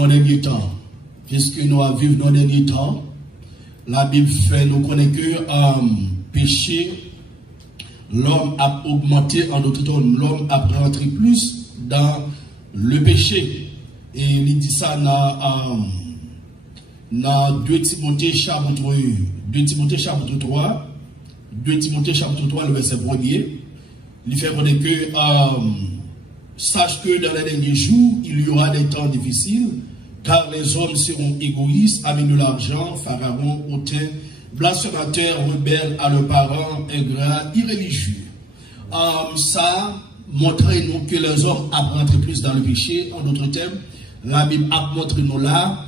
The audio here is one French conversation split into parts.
dans les derniers temps. Qu'est-ce que nous vivons dans les derniers temps? La Bible fait nous connaître que péché, l'homme a augmenté, en d'autres termes, l'homme a rentré plus dans le péché. Et il dit ça dans 2 Timothée chapitre 3, 2 Timothée chapitre 3, le verset 1er. Il fait connaître que sache que dans les derniers jours, il y aura des temps difficiles, car les hommes seront égoïstes, amis de l'argent, pharaons, hautains, blasphémateurs, rebelles à leurs parents, ingrats, irréligieux. Ça montre nous que les hommes apprennent plus dans le péché. En d'autres termes, la Bible a montré nous là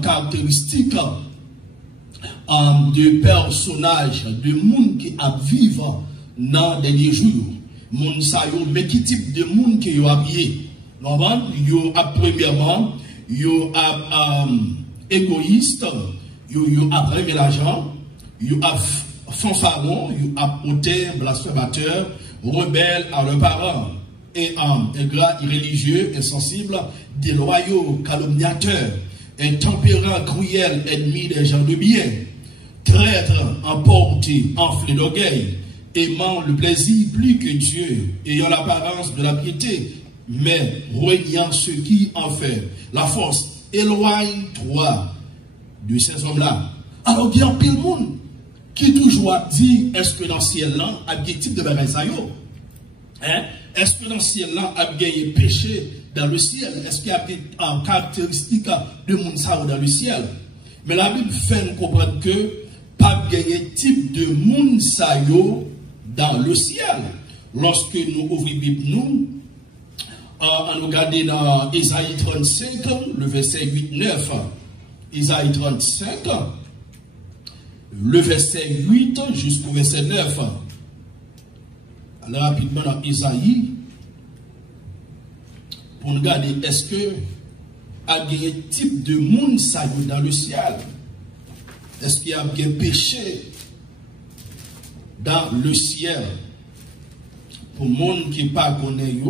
caractéristiques de personnages, de monde qui vivent dans les derniers jours. Moun sa yo, mais qui type de monde qui yo habillé? Normalement, yo premièrement, yo égoïste, yo après l'argent, yo fanfaron, yo hautain, blasphémateur, rebelle à leurs parents, et ingrat, irréligieux, insensible, déloyaux, calomniateurs, intempérants, cruels, ennemis des gens de bien, traîtres, emportés, enflés d'orgueil, aimant le plaisir plus que Dieu, ayant l'apparence de la piété, mais reniant ce qui en fait la force. Éloigne-toi de ces hommes-là. Alors, il y a un pile monde qui toujours dit, est-ce que dans le ciel-là, il y a des types de bagages ça yo? Est-ce que dans le ciel-là, il y a des péchés dans le ciel? Est-ce qu'il y a des caractéristiques de monde ça dans le ciel? Mais la Bible fait nous comprendre que pas de type de monde ça yo dans le ciel. Lorsque nous ouvrons la Bible, nous regardons dans Isaïe 35, le verset 8-9. Isaïe 35, le verset 8 jusqu'au verset 9. Alors rapidement dans Isaïe, pour regarder est-ce que il y a un type de monde ça dans le ciel? Est-ce qu'il y a un péché dans le ciel? Pour le monde qui n'est pas connu,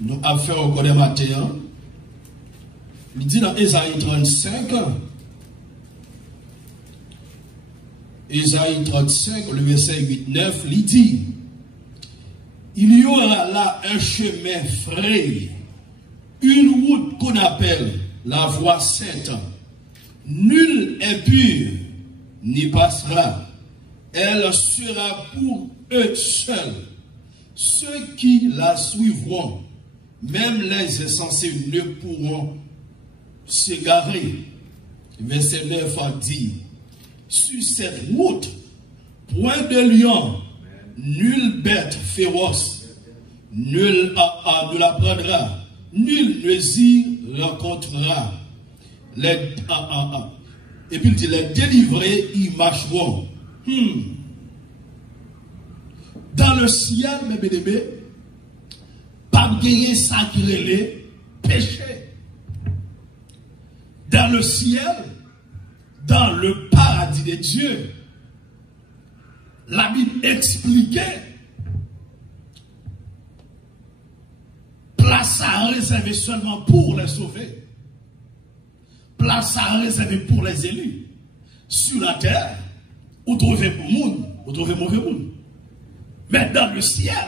nous avons fait encore des matins. Il dit dans Isaïe 35, le verset 8-9, il dit, il y aura là un chemin frais, une route qu'on appelle la voie sainte. Nul impur n'y passera. Elle sera pour eux seuls. Ceux qui la suivront, même les insensés ne pourront s'égarer. Verset 9 a dit, sur cette route, point de lion, nulle bête féroce, nul ne la prendra, nul ne s'y rencontrera. Et puis il dit, les délivrés y marcheront. Dans le ciel, mes bien-aimés, pas gagner ça qui relève péché. Dans le ciel, dans le paradis de Dieu, la Bible expliquait place à réserver seulement pour les sauvés. Place à réserver pour les élus. Sur la terre, vous trouvez bon monde, vous trouvez mauvais monde. Mais dans le ciel,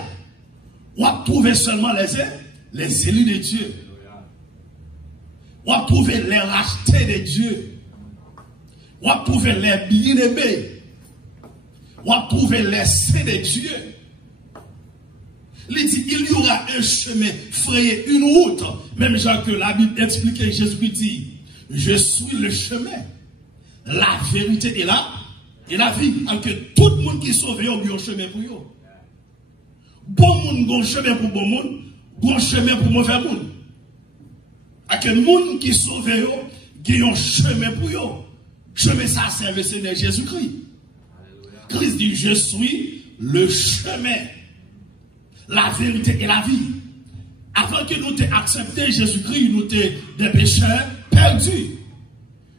vous trouvez seulement les élus de Dieu. Vous trouvez les rachetés de Dieu. Vous trouvez les bien-aimés. Vous trouvez les saints de Dieu. Il dit, il y aura un chemin frayé, une route. Même Jean que la Bible explique, Jésus dit, je suis le chemin, la vérité est là, et la vie. Alors que tout le monde qui sauve, il y a un chemin pour eux. Bon monde, bon chemin pour bon monde, bon chemin pour mauvais monde. À quel monde qui sauve, il y a un chemin pour eux. Chemin, ça serve le Seigneur Jésus-Christ. Christ dit, je suis le chemin, la vérité et la vie. Avant que nous t'ayons accepté Jésus-Christ, nous étions des pécheurs perdus.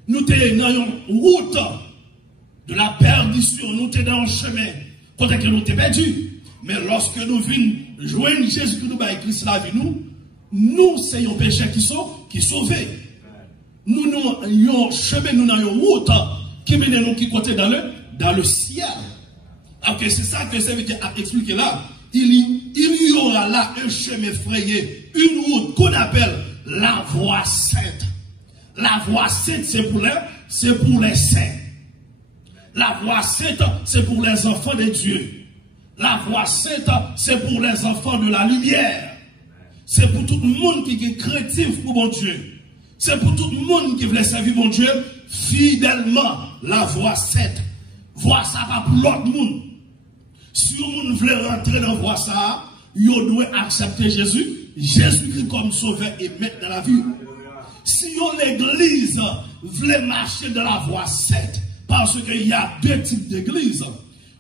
Nous étions dans une route de la perdition, nous étions dans un chemin, quand nous étions perdus. Mais lorsque nous venons joindre Jésus-Christ, nous Christ la vie, nous nous, c'est un péché qui sauvés. Nous, un chemin, nous avons une route qui mène nous qui côté dans le ciel. Alors que c'est ça que ça veut dire à expliquer là. Il y aura là un chemin frayé, une route qu'on appelle la voie sainte. La voie sainte, c'est pour les saints. La voie sainte, c'est pour les enfants de Dieu. La voie sainte, c'est pour les enfants de la lumière. C'est pour tout le monde qui est chrétien pour mon Dieu. C'est pour tout le monde qui veut servir mon Dieu fidèlement. La voie sainte. Voie ça pas pour l'autre monde. Si on veut rentrer dans la voie ça, on doit accepter Jésus-Christ comme sauveur et maître de la vie. Si l'église veut marcher dans la voie sainte, parce qu'il y a deux types d'églises.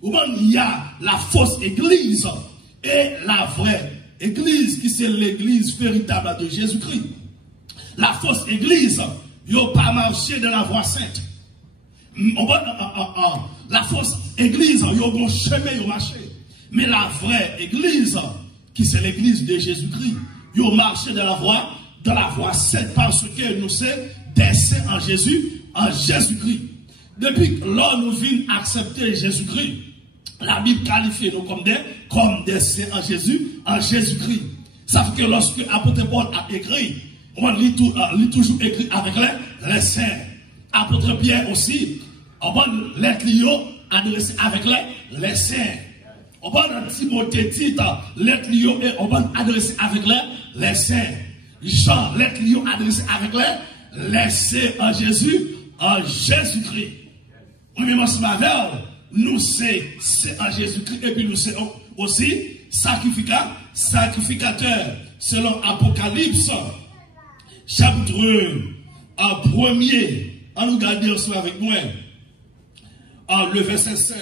Il y a la fausse église et la vraie église, qui c'est l'église véritable de Jésus-Christ. La fausse église, il n'a pas marché dans la voie sainte. La fausse église, il y a un chemin, il a marché. Mais la vraie église, qui c'est l'église de Jésus-Christ, il a marché dans la voie sainte, parce que nous sommes des saints en Jésus-Christ. Depuis que l'on nous vient accepter Jésus-Christ, la Bible qualifie nous comme des saints en Jésus-Christ. Ça fait que lorsque l'apôtre Paul a écrit, on lit toujours écrit avec les saints. Apôtre Pierre aussi, on va l'être adressé avec les saints. On va dans Timothée Tite, l'être et on va adresser avec les saints. Jean, l'être adressé avec les saints en Jésus-Christ. Premièrement, ce matin, nous c'est en Jésus-Christ et puis nous c'est aussi sacrificateur. Selon Apocalypse, chapitre 1er, on nous garde ensemble avec moi, le verset 5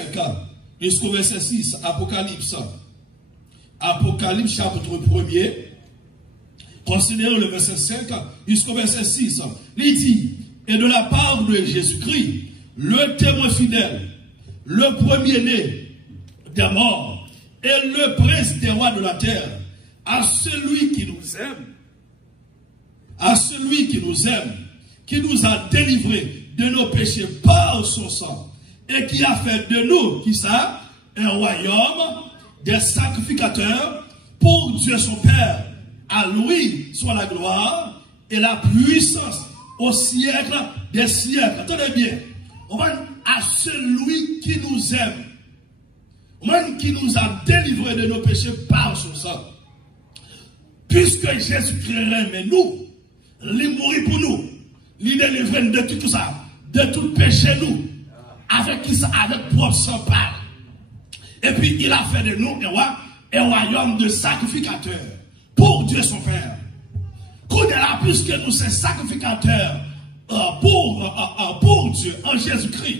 jusqu'au verset 6, Apocalypse. Apocalypse, chapitre 1er, considérez le verset 5 jusqu'au verset 6. Il dit, et de la part de Jésus-Christ, le témoin fidèle, le premier-né des morts et le prince des rois de la terre, à celui qui nous aime, qui nous a délivrés de nos péchés par son sang, et qui a fait de nous, qui ça, un royaume des sacrificateurs pour Dieu son Père. À lui soit la gloire et la puissance au siècle des siècles. Attendez bien. On va à celui qui nous aime, même qui nous a délivrés de nos péchés par son sang. Puisque Jésus-Christ aime nous, il mourit pour nous, il délivre de tout ça, de tout péché nous, avec qui ça, avec propre sang parle. Et puis il a fait de nous un royaume de sacrificateurs pour Dieu son Père. Puisque nous sommes sacrificateurs pour Dieu en Jésus-Christ,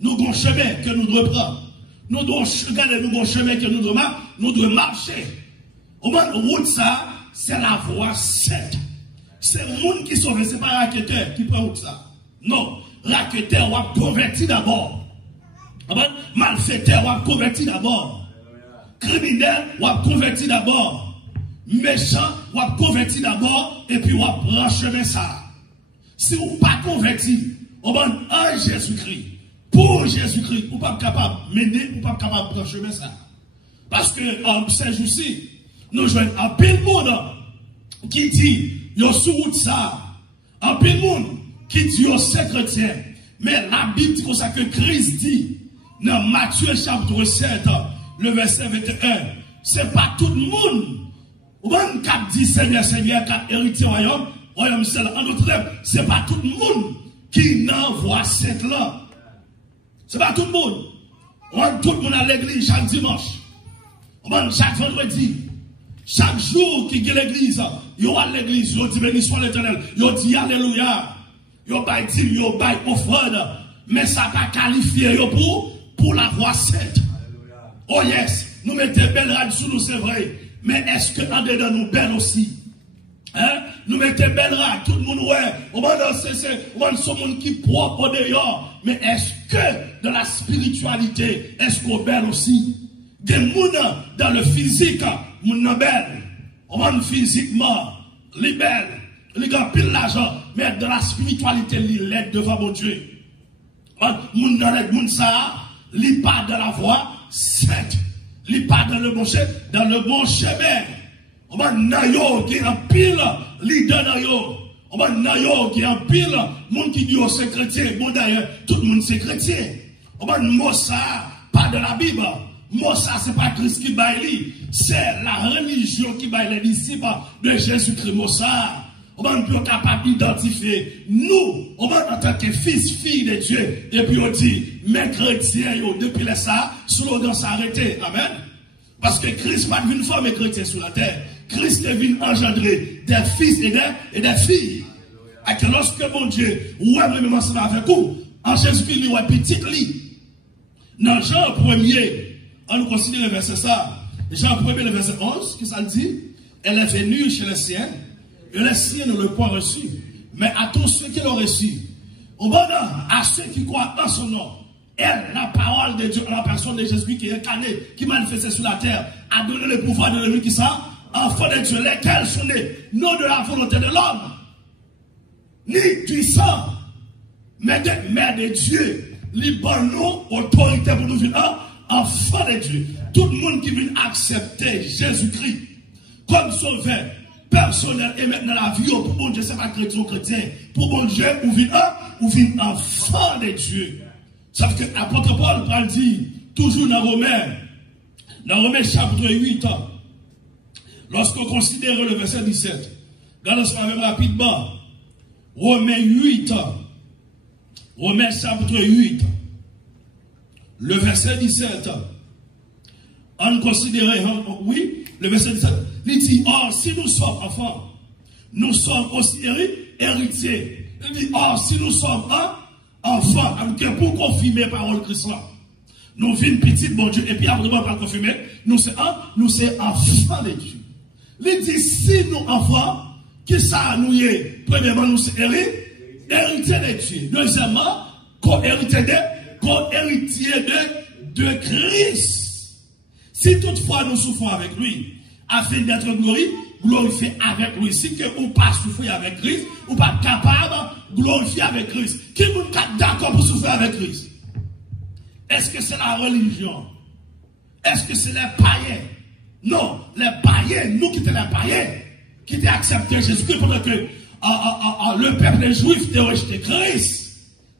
nous avons un chemin que nous devons prendre. Nous devons regarder nous avons un chemin que nous devons marcher. Au moins, route ça, c'est la voie sainte. C'est le monde qui sauve, ce n'est pas un raqueteur qui prend route ça. Non, raqueteur, on va convertir d'abord. Malfaiteur, on va convertir d'abord. Criminel, on va convertir d'abord. Méchant, on va convertir d'abord et puis on va prendre chemin ça. Si vous pas converti, on va en Jésus-Christ. Pour Jésus-Christ, vous pas capable de mener, vous pas capable de prendre chemin ça. Parce que en ces jours-ci, nous jouons un peu de monde qui dit, yo sous route ça. Un peu de monde qui dit, yo c'est chrétien. Mais la Bible dit comme ça que Christ dit, dans Matthieu chapitre 7, le verset 21, c'est pas tout le monde. Ou même cap dit Seigneur, Seigneur, cap héritier royaume seul. En d'autres termes, c'est pas tout le monde qui n'envoie cette là. C'est pas tout le monde. Tout le monde à l'église chaque dimanche. Chaque vendredi. Chaque jour qui est l'église, il y a l'église, il dit béni soit l'Éternel, il dit alléluia. Il y a dit, il y a offrande. Mais ça pas qualifié pour la voie sainte. Oh yes, nous mettons belle rade sur nous, c'est vrai. Mais est-ce que en dedans nous belle aussi? Hein? Nous mettons belle rade, tout le monde, ouais. On va danser, on va ce monde qui propre au dehors. Mais est-ce que dans la spiritualité, est-ce qu'on belle aussi? Des gens dans le physique, moun belle. On va physiquement, les belles, les gars pile l'argent, mais dans la spiritualité, il est devant mon Dieu. Moun dans le monde ça, il pas dans la voie sainte, il pas dans le bon chemin. On va nayo qui en pile, leader nayo. On va nayo qui en pile, monde qui dit oh c'est chrétien. Bon d'ailleurs, tout le monde c'est chrétien. On va mot ça, pas de la Bible. Moi, ça, c'est pas Christ qui baille, c'est la religion qui baille les disciples de Jésus-Christ. Moi, ça, on va être capable d'identifier nous, on va en tant que fils, fille de Dieu, et puis on dit, mes chrétiens, depuis ça, slogan s'arrêter. Amen. Parce que Christ n'a pas vu une femme chrétien sur la terre. Christ est venu engendrer des fils et des filles. Et que lorsque mon Dieu, ouais, même ensemble avec vous, en Jésus-Christ, il y a petit lit. Dans Jean 1er, on nous considère le verset ça. Jean 1er, le verset 11, qui ça le dit? Elle est venue chez les siens, et les siens ne l'ont pas reçu. Mais à tous ceux qui l'ont reçu, on va à ceux qui croient en son nom, elle, la parole de Dieu, la personne de Jésus qui est incarnée, qui manifestait sur la terre, a donné le pouvoir de lui qui ça, enfants de Dieu, lesquels sont nés, non de la volonté de l'homme, ni du sang, mais de Dieu, libérons autorité pour nous venir, enfants de Dieu. Tout le monde qui vient accepter Jésus-Christ comme sauveur personnel et maintenant la vie pour mon Dieu, c'est pas chrétien ou chrétien. Pour mon Dieu, ou vient enfant de Dieu. Ça veut dire que l'apôtre Paul parle dit, toujours dans Romains chapitre 8, lorsqu'on considère le verset 17, regardons ça même rapidement. Romains 8, Romains chapitre 8, le verset 17. On considère, oui, le verset 17, il dit, or, si nous sommes enfants, nous sommes aussi héritiers. Il dit, or, si nous sommes enfants, pour confirmer la parole de Christ, nous vîmes petit, bon Dieu, et puis après, on va confirmer, nous sommes enfants de Dieu. Il dit, si nous enfants, qui ça nous est, premièrement, nous sommes héritiers de Dieu. Deuxièmement, co-héritiers de Christ. Si toutefois nous souffrons avec lui, afin d'être glorifié avec lui. Si que ou pas souffrir avec Christ, ou pas capable de glorifier avec Christ. Qui nous est d'accord pour souffrir avec Christ? Est-ce que c'est la religion? Est-ce que c'est les païens? Non, les païens, nous qui étions les païens, qui étaient acceptés Jésus-Christ pendant que le peuple juif a rejeté Christ.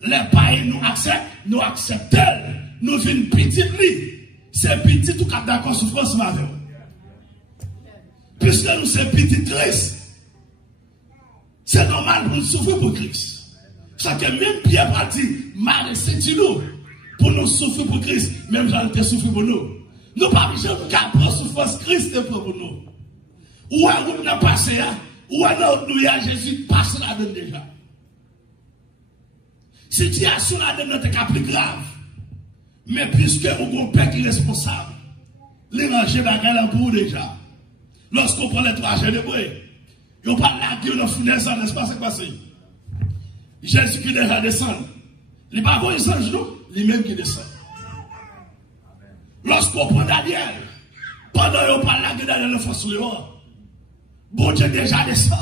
Les païens nous acceptent, nous venons petit lit. C'est petit tout cas d'accord souffrance avec nous. Puisque nous sommes petit Christ, c'est normal pour nous souffrir pour Christ. Ça que même Pierre a dit, Marie, c'est nous pour nous souffrir pour Christ, même j'en ai souffert pour nous. Nous ne pouvons pas prendre souffrance Christ pour nous. Où est-ce qu'on a passé, où est-ce que Jésus passe là-dedans déjà? Situation là-dedans est plus grave. Mais puisque on a père qui est responsable, les rangers bagarre pour déjà. Lorsqu'on prend les trajets de bruit, on parle de la gueule, on finit ça, n'est-ce pas, c'est passé. Jésus qui déjà descend. Les parents, ils sont genoux, les mêmes qui descendent. Lorsqu'on prend Daniel, pendant qu'on parle de la gueule, Daniel, le force bon Dieu déjà descend.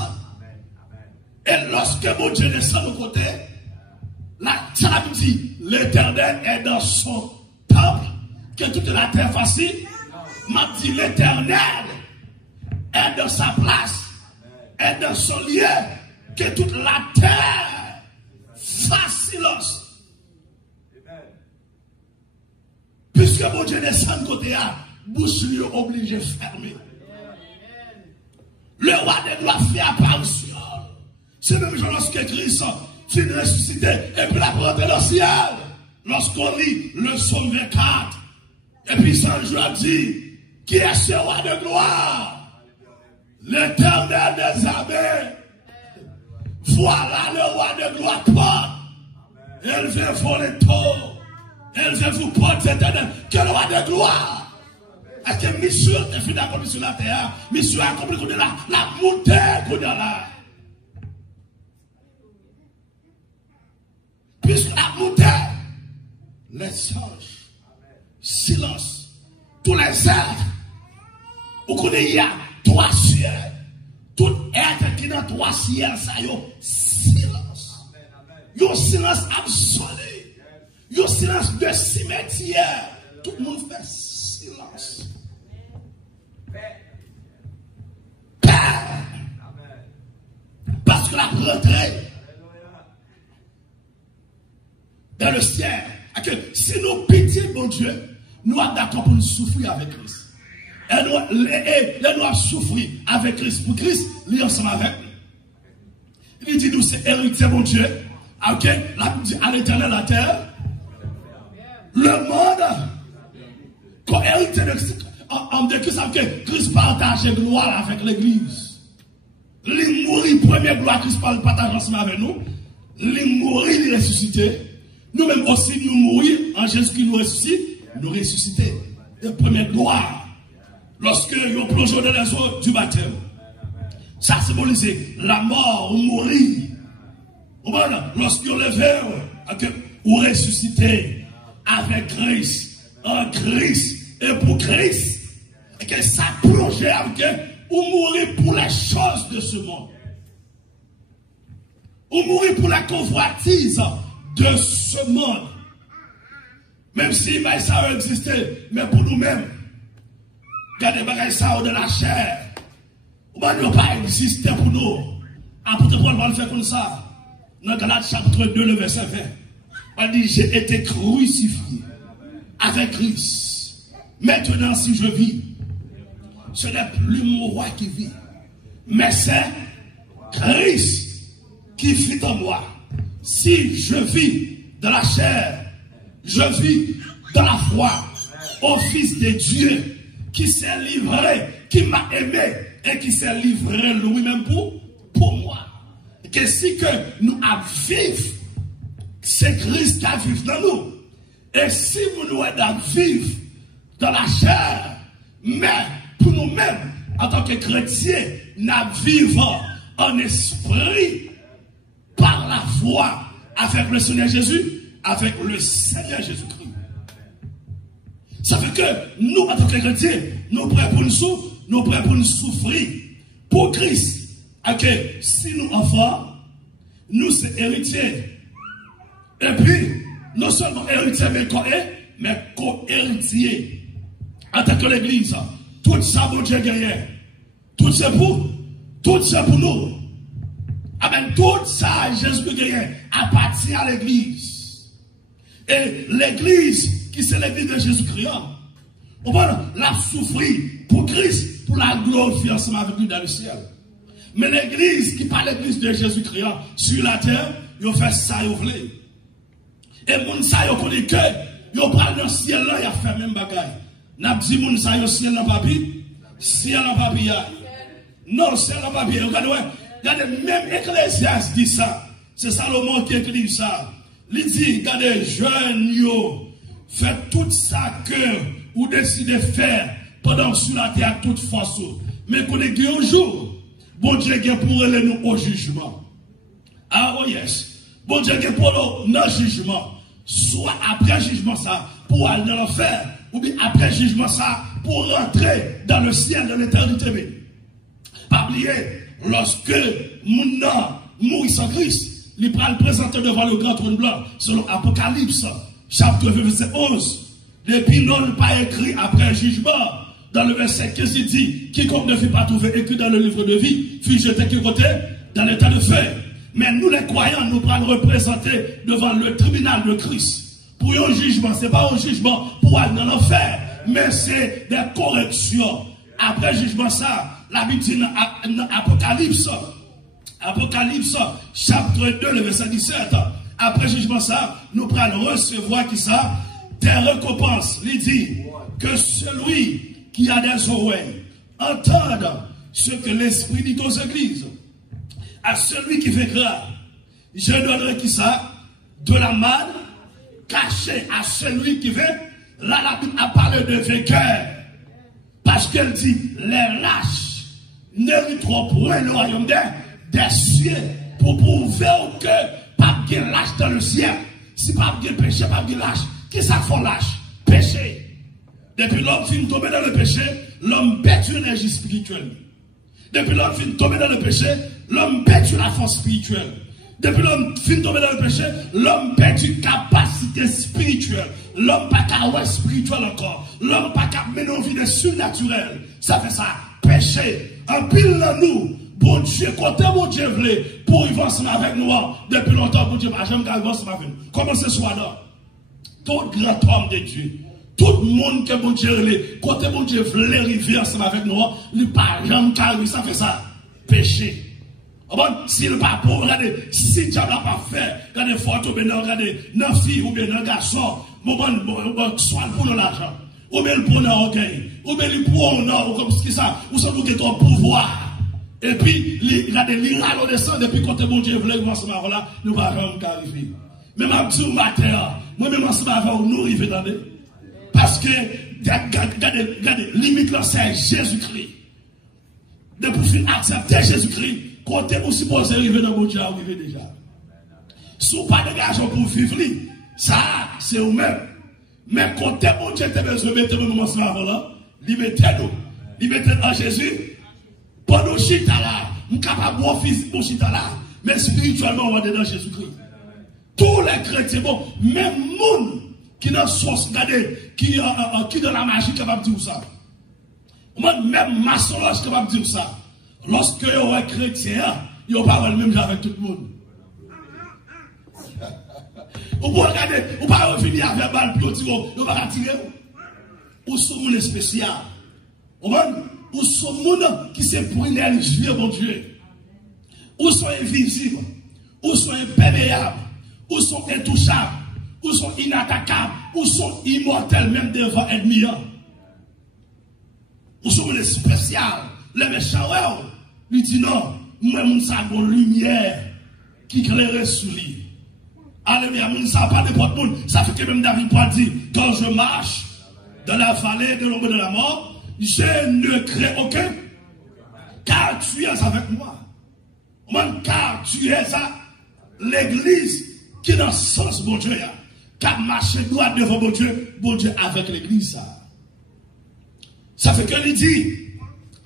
Et lorsque bon Dieu descend de côté, la table dit, l'Éternel est dans son temple, que toute la terre facile. M'a dit, l'Éternel est dans sa place, est dans son lieu, que toute la terre fasse silence. Puisque mon Dieu descend de côté, bouche lui obligé de fermer. Le roi des gloires fait apparition. C'est même lorsque Christ finit ressuscité et puis la porte dans le ciel. Lorsqu'on lit le psaume 24, et puis Saint Jean dit, qui est ce roi de gloire? L'Éternel des armées. Voilà le roi de gloire porte. Elle vient voler tôt. Elle vient vous porter éternel. Que le roi de gloire. Est-ce que mission est fini accompli sur la terre? Mission accomplie qu'on est là. La montée qu'on est là. Puisque la montée, les anges, silence, tous les êtres, vous connaissez, il y a trois cieux, tout être qui trois ciels, ça y est, silence. Il y a un silence absolu. Il y a un silence de cimetière. Tout le monde fait silence. Père. Parce que la rentrée dans le ciel, que si nous pitié, mon Dieu, nous sommes d'accord pour nous souffrir avec Christ. Et nous avons souffert avec Christ. Pour Christ, nous ensemble avec nous. Il dit nous, c'est héritier, mon Dieu. Ok, là, il dit à l'éternel la terre. Le monde, quand héritier de Christ, ça veut dire que Christ partage la gloire avec l'église. Il mourit, première gloire, Christ partage ensemble avec nous. Il mourit, il ressuscité. Nous-mêmes aussi, nous mourir en Jésus qui nous ressuscite, nous ressusciter. La première gloire. Lorsque nous plongeons dans les eaux du baptême, ça symbolise la mort ou mourir. Lorsque nous levons ou ressusciter avec Christ, en Christ et pour Christ, et que ça plonge avec ou mourir pour les choses de ce monde. Ou mourir pour la convoitise de ce monde. Même si ça a existé, mais pour nous-mêmes, regardez bagaille ça de la chair. On ne pas exister pour nous. Apôtre Paul va le faire comme ça. Dans Galates chapitre 2, le verset 20. On dit, j'ai été crucifié avec Christ. Maintenant, si je vis, ce n'est plus moi qui vis, mais c'est Christ qui vit en moi. Si je vis dans la chair, je vis dans la foi au Fils de Dieu qui s'est livré, qui m'a aimé et qui s'est livré lui-même pour moi. Et que si que nous vivons, c'est Christ qui a vécu dans nous. Et si nous avons vivre dans la chair, mais pour nous-mêmes, en tant que chrétiens, nous vivons en esprit par la foi avec le Seigneur Jésus, avec le Seigneur Jésus-Christ. Ça fait que nous, en tant que chrétiens, nous prêts pour nous souffrir pour Christ. Ok, si nous enfants, nous sommes héritiers. Et puis, non seulement héritiers, mais co-héritiers. En tant que l'église, tout ça, mon Dieu, gagné. Tout ça pour nous. Amen. Tout ça, Jésus gagné, appartient à l'église. Et l'église, qui c'est l'église de Jésus-Christ, on va la souffrir pour Christ, pour la glorifier ensemble avec lui dans le ciel. Mais l'église, qui parle l'église de Jésus-Christ sur la terre, ils fait ça, ils voulaient. Et moun sa yo connaît que, yo parle dans le ciel là, il a fait même bagaille. N'a dit moun sa yo ciel dans papier, ciel dans papier. Non, ciel dans papier. Regardez, même Ecclésiaste dit ça. C'est Salomon qui écrit ça. Il dit, regardez, jeunes yo, faites tout ça que vous décidez de faire pendant sur la terre toute force. Mais qu'on est un jour, bon Dieu est pour aller nous au jugement. Ah, oh yes. Bon Dieu est pour nous dans jugement. Soit après jugement ça, pour aller dans l'enfer, ou bien après jugement ça, pour rentrer dans le ciel de l'éternité. Pas oublier, lorsque mon âme mourit sans Christ, il peut le présenter devant le grand trône blanc, selon Apocalypse, chapitre 2, verset 11. Depuis non pas écrit après jugement, dans le verset 15, il dit, quiconque ne fut pas trouvé écrit dans le livre de vie, fut jeté qui côté dans l'état de feu. Mais nous les croyants, nous pourrons représenter devant le tribunal de Christ. Pour un jugement, ce n'est pas un jugement pour aller dans l'enfer, mais c'est des corrections. Après jugement ça, la Bible dit dans Apocalypse, chapitre 2, le verset 17, après jugement ça, nous pourrons recevoir qui ça, des récompenses. Il dit que celui qui a des oreilles entende ce que l'Esprit dit aux églises. À celui qui fait grave, je donnerai qui ça? De la manne cachée à celui qui veut. Là, la Bible a parlé de vainqueur. Parce qu'elle dit, les lâches n'hériteront point le royaume des cieux pour prouver que pas de lâche dans le ciel. Si pas de péché, pas de lâche. Qui ça fait lâche? Péché. Depuis l'homme finit de tomber dans le péché, l'homme perd une énergie spirituelle. Depuis l'homme finit de tomber dans le péché, l'homme perd la force spirituelle. Depuis l'homme finit tomber dans le péché, l'homme perd une capacité spirituelle. L'homme pas qu'à spirituel encore. L'homme pas qu'à mener une vie surnaturelle. Ça fait ça, péché. En pile dans nous, bon Dieu, côté bon Dieu voulait, pour vivre ensemble avec nous, depuis longtemps, bon Dieu, j'aime qu'à vivre ensemble avec nous. Comment ce soit là? Tout grand homme de Dieu, tout le monde que bon Dieu voulait, côté bon Dieu voulait vivre ensemble avec nous, il pas jamais qu'à vivre, ça fait ça, péché. Si le pas pour, regardez, si Dieu n'a pas fait, regardez, il faut tomber dans, regardez, dans fille ou bien dans garçon, soit pour l'argent, ou bien pour l'orgueil, ou bien pour non, comme ce qui ça, ou ça nous get ton pouvoir. Et puis, regardez, l'iralo descend, depuis quand bon Dieu voulait voir ce moment-là, nous ne pouvons pas arriver. Même à tout matin, moi-même en ce moment, nous arrivons, attendez. Parce que, regardez, limite là, c'est Jésus-Christ. Depuis qu'on accepte Jésus-Christ, quand vous supposez arriver dans mon Dieu, arriver déjà. Si vous n'avez pas d'argent pour vivre, ça, c'est vous-même. Mais quand mon Dieu a besoin de mettre le moment là, mettez-nous. Mettez en Jésus. Pour nous chita là, nous sommes capables de physique pour chita là. Mais spirituellement, on va être dans Jésus-Christ. Tous les chrétiens, bon, même monde qui dans source, regardez, qui dans la magie capable de dire ça. Même maçonnage capable de dire ça. Lorsque vous êtes chrétien, vous ne parlez pas le même genre avec tout le monde. Vous pouvez regarder, vous ne pouvez pas revenir avec un balle, puis vous ne pouvez pas tirer. Vous sommes un spécial. Vous sommes un qui s'est brûlé à l'huile, mon Dieu. Vous sont invisibles. Vous sont imperméables. Vous sont intouchables. Vous sont inattaquables. Vous sont immortels même devant l'ennemi. Vous sommes les spécial. Les méchants, lui dit non, moi, je suis une lumière qui éclaire sur lui. Alléluia, je ne sais pas n'importe monde. Ça fait que même David Poit dit, quand je marche dans la vallée de l'ombre de la mort, je ne crains aucun, car tu es avec moi. Car tu es à l'église qui est dans le sens, bon Dieu, car marcher droit devant bon Dieu avec l'église. Ça fait que il dit,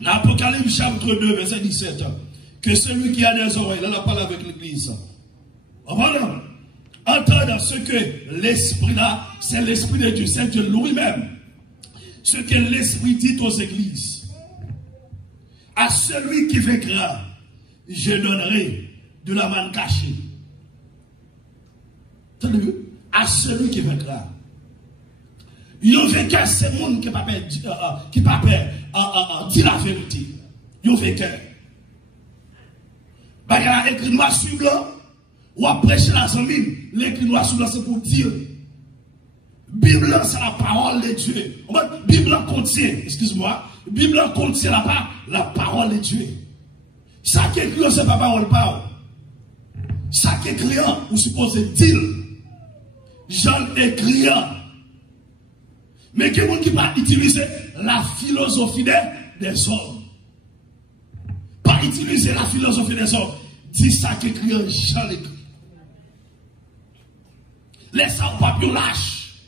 l'Apocalypse chapitre 2, verset 17, que celui qui a des oreilles, là, on parle avec l'église. Voilà. Entendre ce que l'esprit là, c'est l'esprit de Dieu, c'est Dieu lui-même. Ce que l'esprit dit aux églises. À celui qui vaincra, je donnerai de la manne cachée. À celui qui vaincra. Il y a vainqueur, c'est le monde qui ne peut pas dire la vérité. Il y a vainqueur. Il y a écrit noir sur blanc, ou à prêcher la famille, l'écrit noir sur blanc, c'est pour dire. Bible, c'est la parole de Dieu. Bible contient, excuse-moi, Bible contient la parole de Dieu. Ça qui est écrit, c'est pas parole, pas. Ça qui est écrit, vous supposez dire. Jean écrit. Mais quelqu'un qui va utiliser la philosophie des hommes. Pas utiliser la philosophie des hommes. Dis ça qu'écrit Jean l'écrit. Laisse-moi pas plus lâche.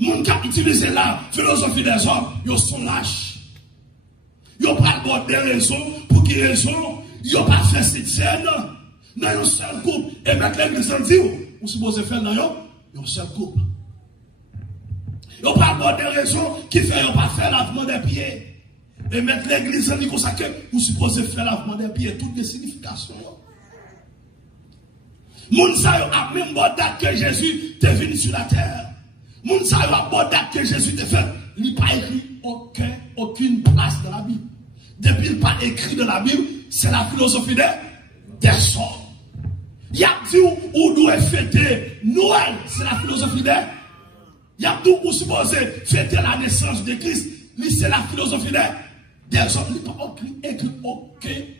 Moun qui utilise la philosophie des hommes, ils sont lâches. Ils n'ont pas le bon des raisons. Pour qui raison? Ils n'ont pas fait cette scène. Dans un seul couple. Et mettre l'église en dit, vous supposez faire dans un seul couple. Ils n'ont pas le bon des raisons qui fait qu'ils n'ont pas fait lavement des pieds. Et mettre l'église en dit comme ça que vous supposez faire lavement des pieds. Toutes les significations. Moun sa yo a même bon date que Jésus est venu sur la terre. Moun sa yo a bon date que Jésus te fait. Il n'a pas écrit aucune place dans la Bible. Depuis il n'a pas écrit dans la Bible, c'est la philosophie des hommes. Il y a dit où doit fêter Noël, c'est la philosophie des. Il y a dit où supposé fêter la naissance de Christ, c'est la philosophie des hommes. Il n'a pas écrit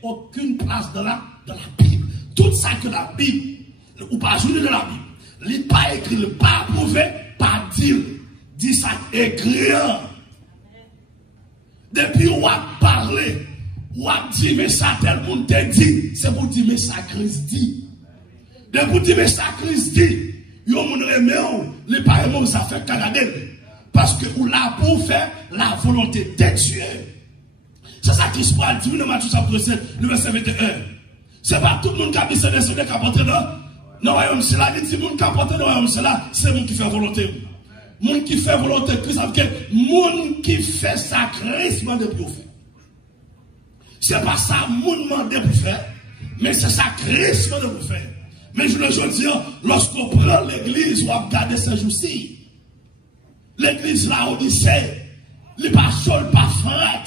aucune place dans la Bible. Tout ça que la Bible, ou pas ajouter de la Bible, il n'est pas écrit, il n'est pas approuvé, pas dire. Dit ça écrit. Depuis on a parlé, on a dit, mais ça tel monde te dit, c'est pour dire, mais ça Christ dit. Depuis dire, mais ça Christ dit, yon moun remet, les parents, ça fait Canadel. Parce que on l'a pour faire la volonté de Dieu. C'est ça qui se parle, dit dans Matthieu chapitre 7, le verset 21. C'est pas tout le monde qui a décidé de capoter dans le royaume. C'est là, il dit, le monde qui a porté dans le royaume, c'est là, c'est le monde qui fait volonté. Le monde qui fait volonté, Christ, le monde qui fait ça, Christ m'a demandé pour faire. C'est pas ça, le monde m'a demandé pour faire, mais c'est ça, Christ m'a demandé pour faire. Mais je veux dire, lorsqu'on prend l'église, on va regarder ces jours-ci. L'église là, on dit, c'est, les pasteurs, pas frères.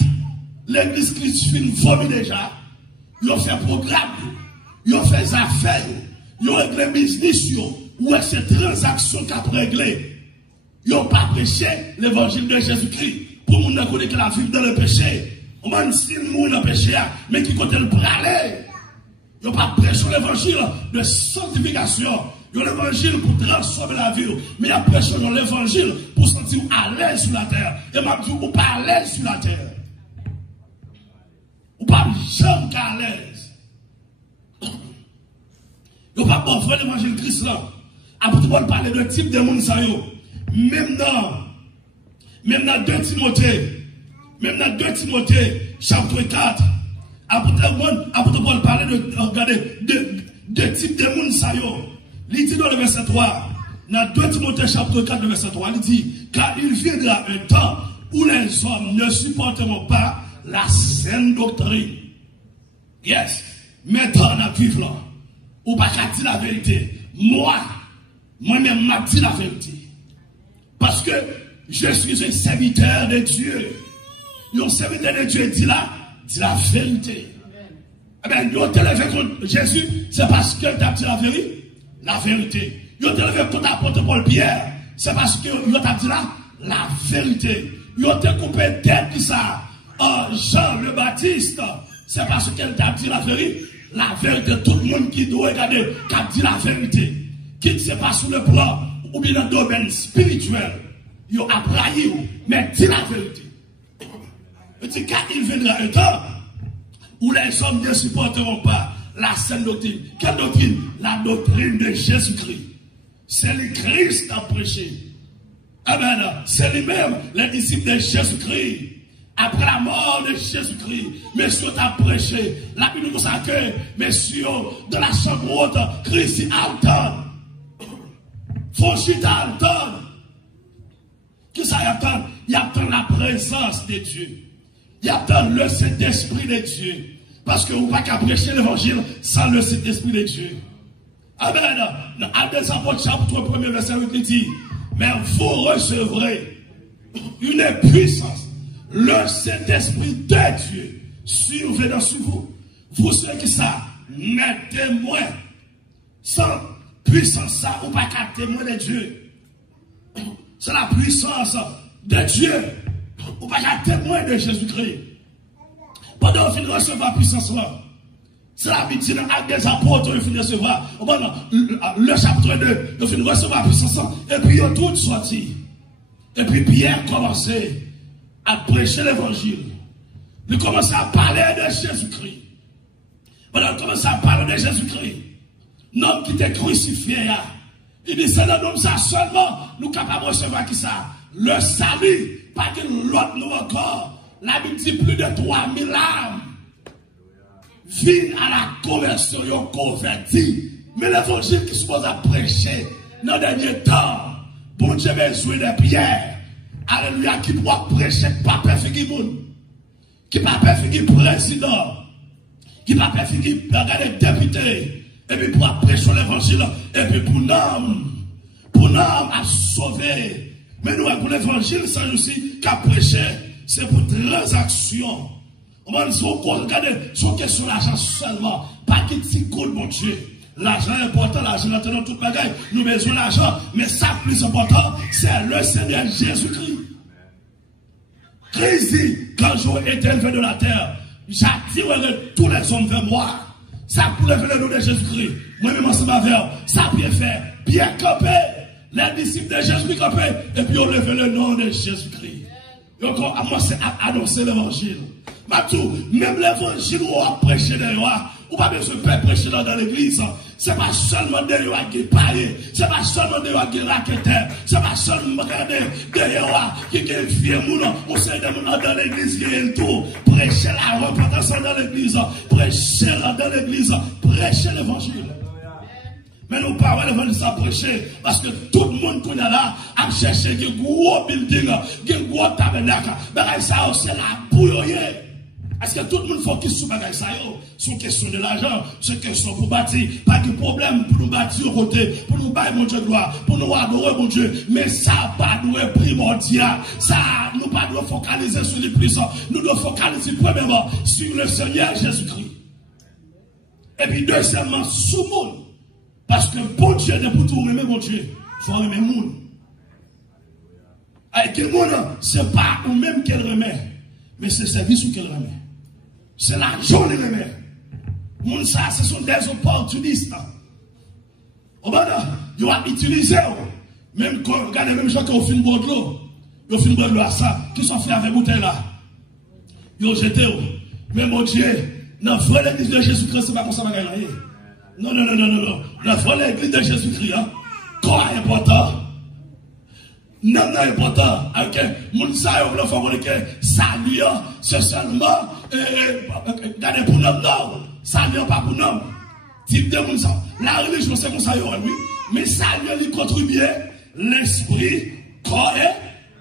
L'église qui finit vomi déjà. Ils ont fait programme, ils ont fait affaires, ils ont réglé business, ou est-ce que ces transactions qu'ils ont réglées. Ils n'ont pas prêché l'évangile de Jésus-Christ. Pour nous connaître que la vie dans le péché. On m'a dit, si nous dans le péché, mais qui compte le braler. Ils n'ont pas prêché l'évangile de sanctification. Ils ont l'évangile pour transformer la vie. Mais ils ont prêché l'évangile pour se sentir à l'aise sur la terre. Et m'a dit, ou pas à l'aise sur la terre. Ou pas jamais à l'aise. Ils n'ont pas offert l'évangile de Christ là. Après, tu peux parler de type de monde ça. Même dans 2 Timothée, chapitre 4, après, tu peux parler de type de monde ça. Il dit dans le verset 3, dans 2 Timothée, chapitre 4, le verset 3, il dit, car il viendra un temps où les hommes ne supporteront pas la saine doctrine. Yes. Maintenant, on a vivre là. Ou pas qu'à dire la vérité. Moi-même, m'a dit la vérité. Parce que je suis un serviteur de Dieu. Un serviteur de Dieu dit la vérité. Eh bien, nous te levé contre Jésus, c'est parce que tu as dit la vérité. La vérité. Nous te levé contre l'apôtre Paul Pierre, c'est parce que nous t'as dit la vérité. Nous te coupé tête qui ça. Jean le Baptiste, c'est parce qu'elle t'a dit la vérité. La vérité, tout le monde qui doit regarder, qui a dit la vérité. Qui ne sait pas sur le plan, ou bien dans le domaine spirituel. Il a braillé, mais dit la vérité. Il dit, quand il viendra un temps où les hommes ne supporteront pas la saine doctrine. Quelle doctrine? La doctrine de Jésus-Christ. C'est le Christ à prêcher. Amen. C'est lui-même, les disciples de Jésus-Christ. Après la mort de Jésus-Christ, messieurs t'as prêché. La Bible nous a que, messieurs, de la chambre haute, Christ attend. Faut attendre. Qui ça attend? Il attend la présence de Dieu. Il attend le Saint-Esprit de Dieu. Parce que vous ne pouvez pas prêcher l'évangile sans le Saint-Esprit de Dieu. Amen. Dans Actes des Apôtres, chapitre 1, verset 8, il dit, mais vous recevrez une puissance. Le Saint-Esprit de Dieu survenant sur vous. Vous serez qui ça? Mes témoins. Sans puissance, ça, ou pas qu'un témoin de Dieu. C'est la puissance de Dieu. Ou pas qu'un témoin de Jésus-Christ. Pendant qu'on finit de recevoir la puissance là, c'est la vie dans l'acte des apôtres, on finit de recevoir. Le chapitre 2, on finit de recevoir la puissance là, et puis ils ont tout sorti. Et puis Pierre commençait à prêcher l'évangile. Il commence à parler de Jésus-Christ. Voilà, il commence à parler de Jésus-Christ. L'homme qui était crucifié, il dit, c'est l'homme ça seulement, nous capables de recevoir qui ça? Le salut, pas que l'autre nous encore. La Bible dit plus de 3000 âmes viennent à la conversion, ils ont converti. Mais l'évangile qui se suppose à prêcher dans le dernier temps, bon Dieu besoin de Pierre. Alléluia, qui pourra prêcher, pas perfecter le monde, qui pas perfecter le président, qui pas perfecter le député, et puis pourra prêcher l'évangile, et puis pour l'homme à sauver. Mais nous, pour l'évangile, ça aussi, qu'à prêcher, c'est pour transaction. On va dire, regardez, sur question l'argent seulement, pas qu'il t'y coûte, mon Dieu. L'argent est important, l'argent est dans toute bagaille. Nous avons besoin d'argent, mais ça, plus important, c'est le Seigneur Jésus-Christ. Christ dit, quand j'aurai été élevé de la terre, j'attirerai tous les hommes vers moi. Ça pour lever le nom de Jésus-Christ. Moi-même, ensemble avec ça bien fait, bien campé. Les disciples de Jésus-Christ campé, et puis on lève le nom de Jésus-Christ. Et encore, à annoncer l'évangile. Même l'évangile, on a prêché de roi, ou pas besoin de prêcher dans l'église. C'est pas seulement de eux qui parlent, c'est pas seulement de eux qui raquettent, c'est pas seulement de eux qui viennent on sait de nous dans l'église qui est le tout. Prêcher la repentance dans l'église, prêcher dans l'église, prêcher l'évangile. Mais nous parlons l'évangile sans prêcher, parce que tout le monde qu'on a là a cherché des gros buildings, des gros tabernacles, mais ça c'est la bouillonnée. Est-ce que tout le monde focus sur bagay ça yo? C'est question de l'argent, c'est question pour bâtir. Pas de problème pour nous bâtir au côté, pour nous bâtir mon Dieu de gloire, pour nous adorer mon Dieu. Mais ça pas doit primordial. Ça, nous pas doit focaliser sur les puissants. Nous devons focaliser premièrement sur le Seigneur Jésus-Christ. Et puis deuxièmement, sur le monde. Parce que bon Dieu n'est pour tout aimer mon Dieu. Il faut aimer le monde. Avec le monde, ce n'est pas ou même qu'elle remet, mais c'est le service qu'elle remet. C'est l'argent qu'elle remet. Moun ça, ce sont des opportunistes. Au bas ils vont utiliser. Même quand on regarde les mêmes gens qui ont fait une boîte de l'eau. Ils ont fait une boîte de l'eau à ça. Qui sont fait avec bouteille là. Ils ont jeté. Mais mon Dieu, dans la vraie église de Jésus-Christ, c'est pas comme ça va gagner. Non. La vraie église de Jésus-Christ, quoi est important? Non, important. Ok, Mounsa, on faut que salut, c'est seulement, regardez pour nous, non. Salut, pas pour nous. Type de Mounsa. La religion, c'est comme ça, oui. Mais salut, il contribue l'esprit, corps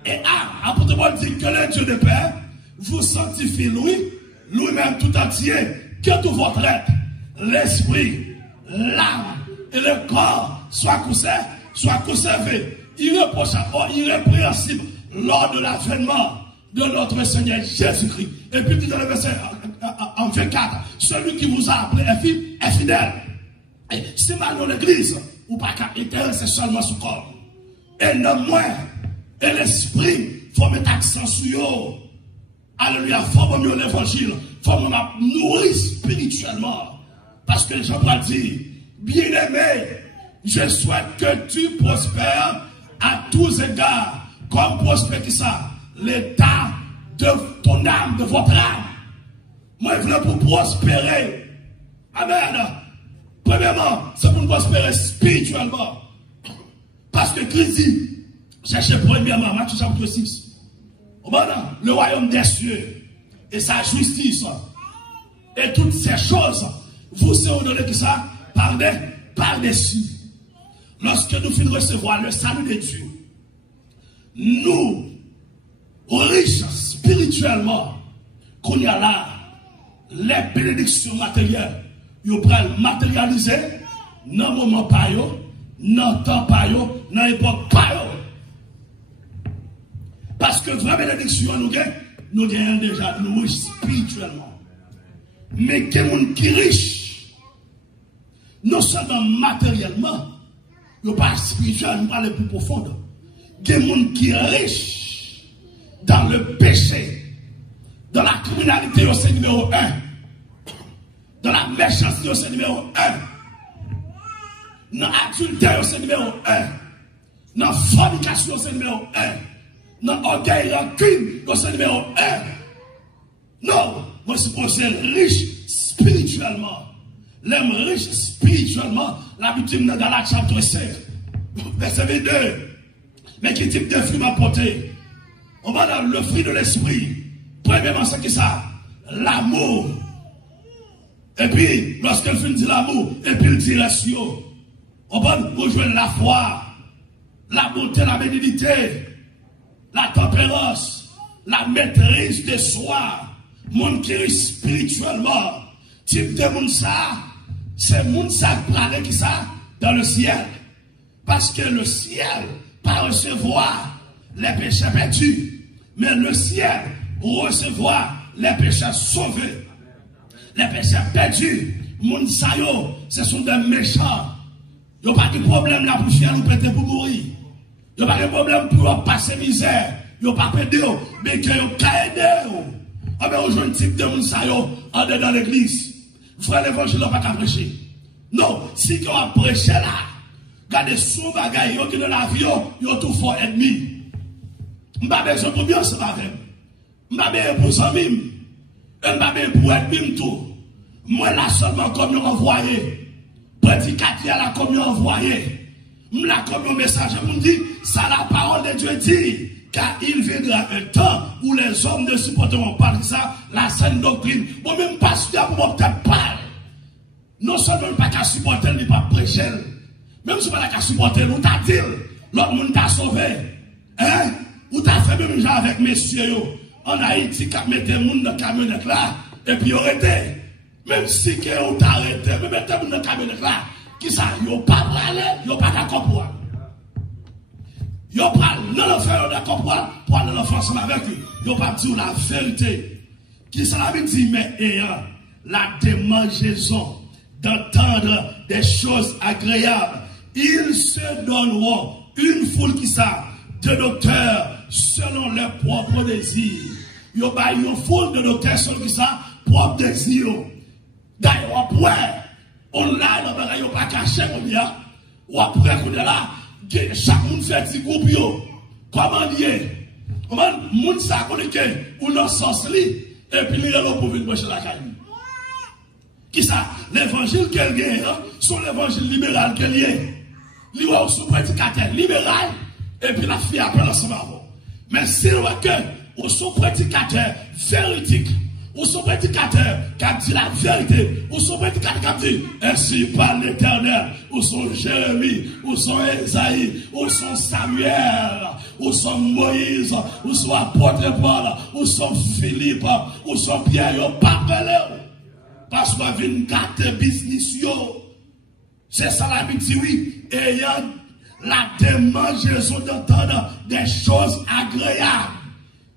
et âme. Apôtre Paul dit que le Dieu de paix vous sanctifie lui-même tout entier, que tout votre être, l'esprit, l'âme et le corps soient conservés. Irrépréhensible lors de l'avènement de notre Seigneur Jésus-Christ. Et puis dit dans le verset en 24, celui qui vous a appelé est fidèle. Et si mal dans l'église, ou pas qu'à intéresser seulement ce corps. Et non moins, et l'esprit, il faut mettre accent sur eux. Alléluia, il faut mieux l'évangile, il faut nous nourrir spirituellement. Parce que Jean-Paul dit, bien-aimé, je souhaite que tu prospères à tous égards, comme prospère ça, l'état de ton âme, de votre âme. Moi, je veux pour prospérer. Amen. Premièrement, c'est pour nous prospérer spirituellement. Parce que Christ dit, cherchez premièrement, Matthieu chapitre 6. Le royaume des cieux et sa justice et toutes ces choses vous seront données qui ça par-dessus. Lorsque nous finissons de recevoir le salut de Dieu, nous, riches spirituellement, qu'on y a là, les bénédictions matérielles, nous pourrons matérialiser dans le moment pas, dans le temps pas, dans l'époque pas. Parce que vraie bénédiction, nous gagnons déjà, nous riches spirituellement. Mais quelqu'un qui est riche, non seulement matériellement, nous pas spirituel, nous pas les plus profondes. Quelqu'un qui est riche dans le péché, dans la criminalité, c'est numéro 1. Dans la méchanceté, c'est numéro 1. Dans l'adultère, c'est numéro 1. Dans la fornication, c'est numéro 1. Dans l'orgueil, rancune, c'est numéro 1. Non, moi, c'est pour être riche spirituellement. L'homme riche spirituellement, la Bible dans Galates chapitre 5, verset 22. Mais quel type de fruit m'apporter? On va dans le fruit de l'esprit. Premièrement, c'est que ça? L'amour. Et puis, lorsqu'elle dit l'amour, et puis il dit ratio. On va rejoindre la foi, la bonté, la bénignité, la tempérance, la maîtrise de soi. Monde qui est spirituellement, type de monde ça, c'est monde ça qui ça dans le ciel. Parce que le ciel, pas recevoir les péchés perdus, mais le ciel, recevoir les péchés sauvés. Les péchés perdus, monde ça yo, ce sont des méchants. Il n'y a pas de problème là pour faire nous péter pour mourir. Il n'y a pas de problème pour passer misère. Il n'y a pas de problème, mais qu'il y a aider. Ah ben aujourd'hui, un type de monde ça yo, en dedans de l'église. Frère l'évangile n'a pas qu'à prêcher. Non, si tu as prêché là, regardez son bagage, qui dans la vie, il y a tout fort ennemi. Je n'ai pas besoin de bien, c'est pas vrai. Je n'ai pas besoin pour ça même. Je n'ai pas besoin pour ennemi tout. Moi là seulement comme envoyé. Prédicateur là comme envoyé. Là comme un message pour dire, ça la parole de Dieu dit. Car il viendra un temps où les hommes ne supporteront pas ça, la saine doctrine. Moi même pasteur pour moi peut-être pas. Non seulement pas qu'à supporter, il pas prêcher. Même si pas qu'à supporter, nous t'a dit, l'autre monde t'a sauvé. Hein? Ou t'as fait même genre avec messieurs, en Haïti, qui mettait le monde dans la camionnette là, et puis arrêté. Même si on t'a arrêté, mais mettez le monde dans la camionnette là, qui ça, yon pas parlé, yon pas d'accord pour. Yon pas non l'enfer d'accord pour aller l'enfance avec lui. Yon pas dire la vérité. Qui ça veut dire, mais ayant la démangeaison d'entendre des choses agréables, ils se donneront une foule qui ça, de docteurs selon leurs propres désirs. Yon pas une foule de docteurs selon qui ça, propres désirs. D'ailleurs, après, on l'a, yon pas caché comme ça, ou après qu'on est là, chaque monde fait petit groupe, comment dire, monde ça connaît que, ou non sens li, et puis il est là pour venir manger la caille. Qui ça? L'évangile qu'elle gagne, sont l'évangile libéral qu'elle y est. Il y a aussi prédicateur libéral, et puis la fille après l'ensemble. Mais si on voit que, ou sont prédicateurs véridiques, ou sont prédicateurs qui ont dit la vérité, ou sont prédicateurs qui ont dit, ainsi parle l'Éternel, ou sont Jérémie, ou sont Esaïe, ou sont Samuel, ou sont Moïse, ou sont apôtre Paul, ou sont Philippe, ou sont Pierre, ou pas belé. Parce qu'on vient gâter business yo. C'est ça la dit oui. Ayant la démangeaison d'entendre des choses agréables.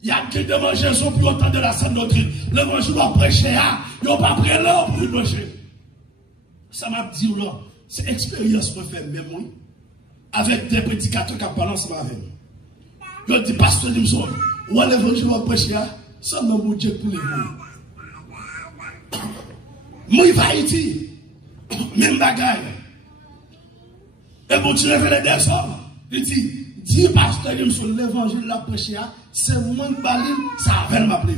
Il y a qui démangeaison pour entendre la sainte doctrine. L'évangile doit prêcher, il n'y a pas prêt là pour le manger. Ça m'a dit là, c'est expérience que je fais même oui. Avec des prédicateurs qui parlent ensemble avec moi. Je dis, pasteur, je me dis, où l'évangile va prêcher, ça m'a dit Dieu pour les mots. Moi, il va Haïti, même bagaille. Et pour tu révéler des hommes, il dit, dis pasteur, il me dit, l'évangile la prêcher, c'est moi qui parle, ça va m'appeler.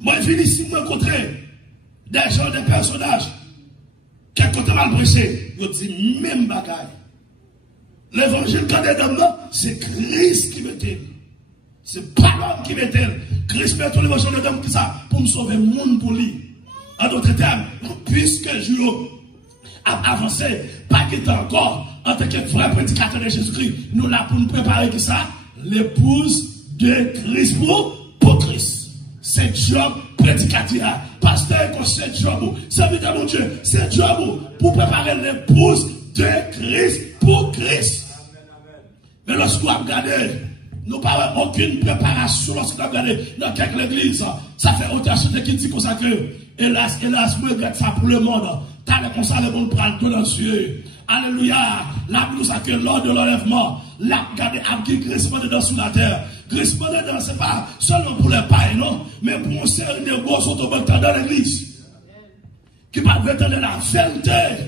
Moi, je viens ici me rencontrer des gens, des personnages, qui ont mal prêché. Je dis, même bagaille. L'évangile, quand il est dedans, c'est Christ qui mettait. C'est pas l'homme qui mettait. Christ met tout l'évangile dedans qui ça, pour me sauver le monde pour lui. En d'autres termes, puisque je a avancé, pas qu'il est encore, en tant que vrai prédicateur de Jésus-Christ, nous là pour nous préparer qui ça, l'épouse de Christ pour Christ. C'est job prédicateur. Pasteur, c'est job. Serviteur mon Dieu, c'est job pour préparer l'épouse de Christ pour Christ. Mais lorsqu'on a regardé, nous n'avons aucune préparation lorsqu'on a regardé dans quelques églises. Ça fait autant de qui dit comme ça que, hélas, je regrette ça pour le monde. T'as le conseil, le monde prend tout dans cieux. Alléluia. La Bible nous a que lors de l'enlèvement, la regardé a qui glissement dedans sur la terre. Glissement dedans, c'est pas seulement pour les païens, non, mais pour un série de gros autobactères dans l'église. Qui va entendre la vérité.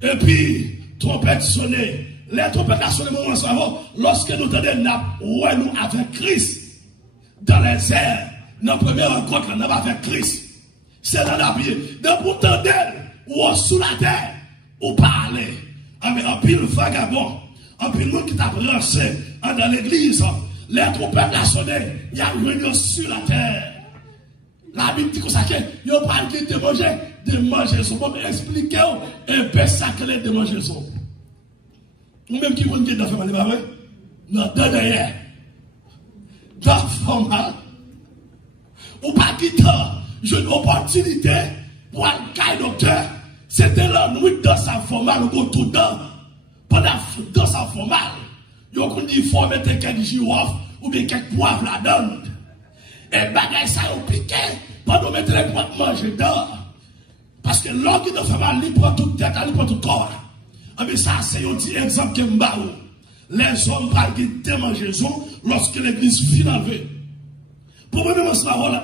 Et puis, trompette sonner. Les trompettes à sonner moment savant, lorsque nous entendons nous avec Christ dans les airs, notre première rencontre, nous avec Christ. C'est dans la vie. Donc, pour entendre, ou sous la terre, ou parler. Mais en pile vagabond, en pile monde qui t'a brancé dans l'église, les trompettes à sonner, il y a une sur la terre. La Bible dit que ça, il n'y a pas de manger son. Pour m'expliquer un peu ça que les de manger son. Ou même qui vont dire dans la famille, non, derrière. Dans la famille. Ou pas quitter, j'ai une opportunité pour aller au docteur. C'était la nuit dans sa formale, ou tout dans. Pendant dans sa formale, il faut mettre quelques girofles ou bien quelques poivres là-dedans. Et bagay ça au piqué, pendant mettre les poivres manger dedans. Parce que l'homme qui est dans la famille, il prend toute tête, il prend tout corps. Mais ça, c'est un petit exemple que m'baou. Les hommes parlent de démangeaison lorsque l'église finit enlevée. Pour moi, même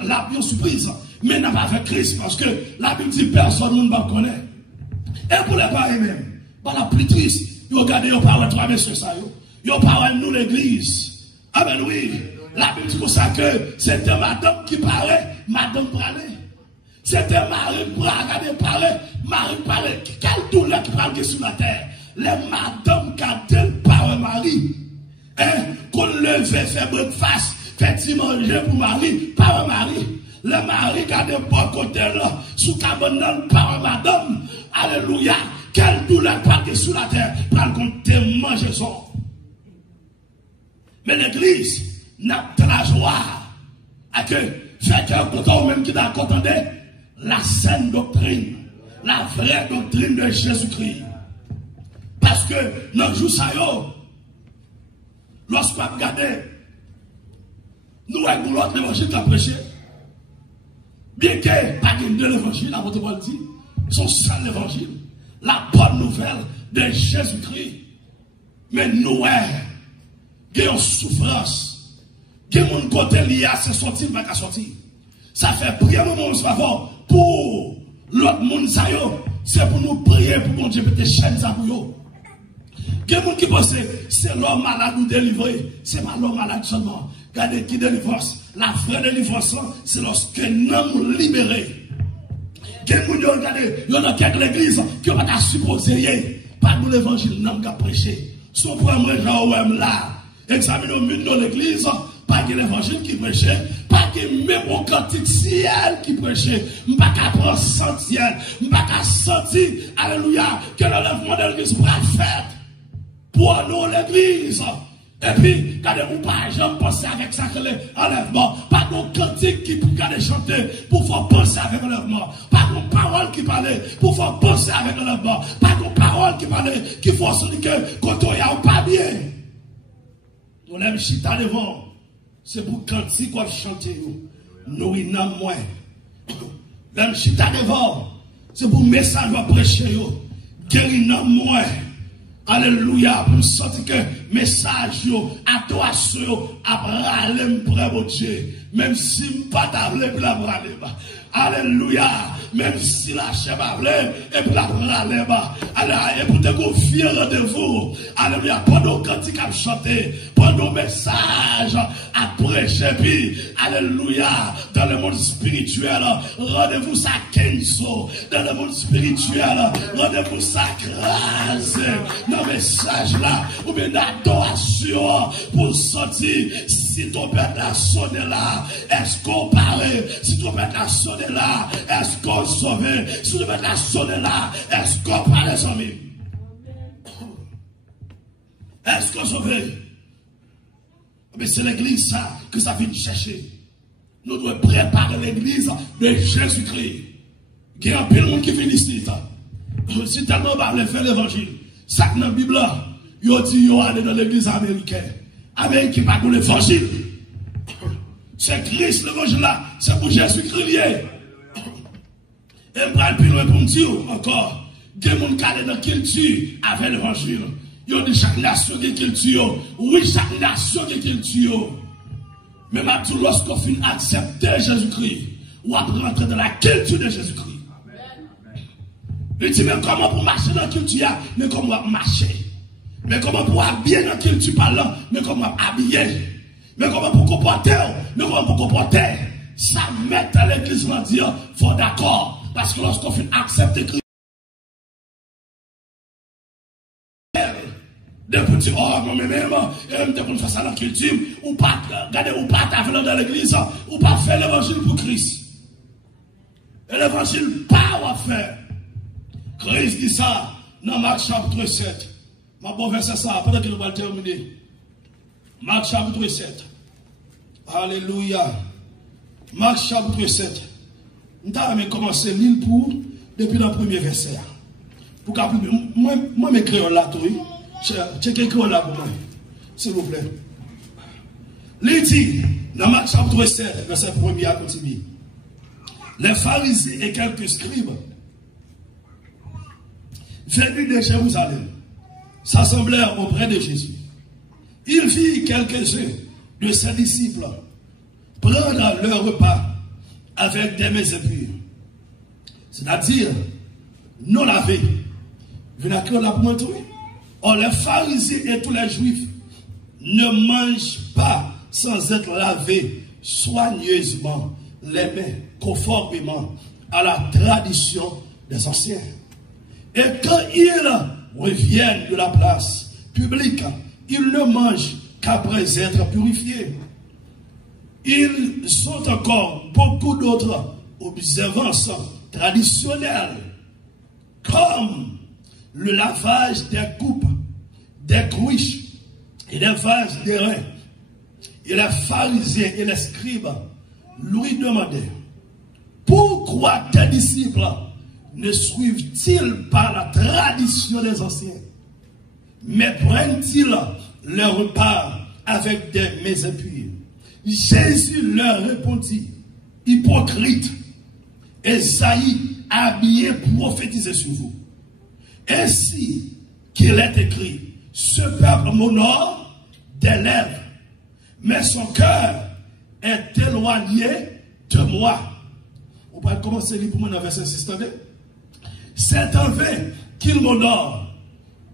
la bien surprise, mais n'a pas fait Christ parce que la Bible dit personne ne va connaître. Et pour les parents même, par la plus triste, ils regardent, ils parlent de trois messieurs, ils parlent de nous l'église. Ah ben oui, la Bible dit pour ça que c'était madame qui parlait, madame parlait. C'était Marie Braga Marie parlait. Quelle douleur qui parle sur la terre? Les madames qui ont par Marie. Qu'on levait, fait breakfast, fait manger pour Marie, par Marie. Le mari qui a des bons côtés là, sous cabane par madame. Alléluia. Quelle douleur parle sur la terre? Prends compte de manger son. Mais l'église n'a pas la joie. À que, fait que, même qui d'accord entendre la saine doctrine, la vraie doctrine de Jésus-Christ. Parce que, dans le jour ça lorsqu'on regarde, nous avons l'autre l'évangile qui a prêché. Bien que, pas de l'évangile, l'apôtre Paul dit, son seul évangile, la bonne nouvelle de Jésus-Christ. Mais nous, avons souffrance. Que mon côté lié à ce sorti, pas qu'à sortir. Ça fait prier un moment, pour l'autre monde, c'est pour nous prier pour mon Dieu, peut-être chaîne ça pour nous. Il y a des gens qui pensent que c'est l'homme malade ou délivré. C'est pas l'homme malade seulement. Regardez qui délivrance. La vraie délivrance, c'est lorsqu'un homme libéré. Il y a des gens qui regardez, il y en a quelques l'église qui n'ont pas supposé. Pas pour l'évangile, non, qui a prêché. Son premier genre, là, examinons mieux dans l'église, pas que l'évangile qui prêchait, pas que même au cantique ciel qui prêchait, pas qu'à prendre sentiel, pas qu'à sentir, alléluia, que l'enlèvement de l'église sera fait. Pour nous, l'église. Et puis, regardez, vous pas jamais penser avec ça que l'enlèvement. Pas de cantique qui peut chanter pour faire penser avec l'enlèvement. Pas de parole qui parlait pour faire penser avec l'enlèvement. Pas de parole qui parlait qui faut se dire que quand on y a pas bien. On aime chita devant. C'est pour cantique qu'on chanter. Nous, il n'a moins. L'aime chita devant. C'est pour message qu'on prêcher. Guérir n'a moins. Alléluia, pour sentir que message, adoration, à râler, mon Dieu, même si je ne pas t'avler, pour la râler. Alléluia, même si la chèvre a et puis la râler. Alléluia, et pour te confier rendez-vous. Alléluia, pendant quand tu as chanté, pendant message à prêcher, puis, alléluia, dans le monde spirituel, rendez-vous ça Kenzo, dans le monde spirituel, rendez-vous ça grâce. Dans le message là, ou bien d'adoration pour sortir, si ton père a sonné là, est-ce qu'on paraît, si ton père a sonné là, est-ce qu'on sauvé, si ton père a sonné là, est-ce qu'on paraît sauvé? Est-ce qu'on sauvé? Mais c'est l'église ça que ça vient chercher. Nous devons préparer l'église de Jésus-Christ. Il y a un peu de monde qui finit ici. Si tellement parler faire l'évangile. Ça dans la Bible, il dit qu'il aller dans l'église américaine. Amérique qui pas pour l'évangile. C'est Christ l'évangile là, c'est pour Jésus-Christ lié. Et je vais plus loin pour me dire encore, il y a des gens qui sont dans la culture avec l'évangile. Il y a chaque nation qui est culture. Oui, chaque nation qui est culture. Mais maintenant, lorsqu'on finit accepter Jésus-Christ, ou après rentrer dans la culture de Jésus-Christ. Il dit même comment pour marcher dans la culture, mais comment marcher. Mais comment pour habiller dans la culture parlant, mais comment habiller. Mais comment pour comporter, mais comment pour comporter. Ça met à l'église pour dire, faut d'accord. Parce que lorsqu'on finit accepter Christ, depuis tu oh non mais même pour faire ça dans la culture ou pas regardez ou pas t'avoir dans l'église ou pas faire l'évangile pour Christ et l'évangile pas à faire. Christ dit ça dans Marc chapitre 7. Ma bon verset ça pendant que nous allons terminer. Marc chapitre 7. Alléluia. Marc chapitre 7. Nous avons commencé l'île pour depuis le premier verset. Pour qu'après moi m'écrire là tout. Checkez quoi là pour moi, s'il vous plaît. Il dit, dans Marc chapitre 7, verset 1er à continuer. Les pharisiens et quelques scribes venus de Jérusalem s'assemblèrent auprès de Jésus. Il vit quelques-uns de ses disciples prendre leur repas avec des mains impures, c'est-à-dire non lavées. Vous n'avez que la pour moi tout. Or, les pharisiens et tous les juifs ne mangent pas sans être lavés soigneusement les mains, conformément à la tradition des anciens. Et quand ils reviennent de la place publique, ils ne mangent qu'après être purifiés. Ils ont encore beaucoup d'autres observances traditionnelles, comme le lavage des coupes, des cruches et des vases d'airain. Et les pharisiens et les scribes lui demandaient: pourquoi tes disciples ne suivent-ils pas la tradition des anciens, mais prennent-ils leur repas avec des mains appuyées? Jésus leur répondit: hypocrite, Esaïe a bien prophétisé sur vous. Ainsi qu'il est écrit: ce peuple m'honore des lèvres, mais son cœur est éloigné de moi. On va commencer pour moi dans le verset 6. C'est en vain qu'il m'honore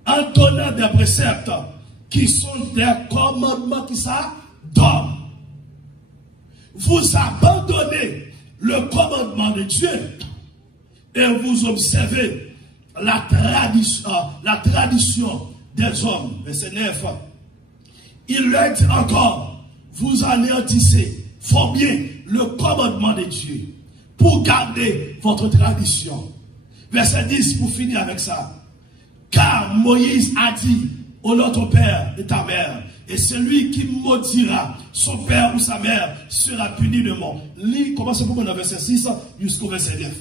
en donnant des préceptes qui sont des commandements qui sont d'homme. Vous abandonnez le commandement de Dieu et vous observez la tradition des hommes. Verset 9. Il leur dit encore: vous anéantissez fort bien le commandement de Dieu pour garder votre tradition. Verset 10 pour finir avec ça. Car Moïse a dit: honore ton père et ta mère, et celui qui maudira son père ou sa mère sera puni de mort. Lis, commencez pour moi dans verset 6 jusqu'au verset 9.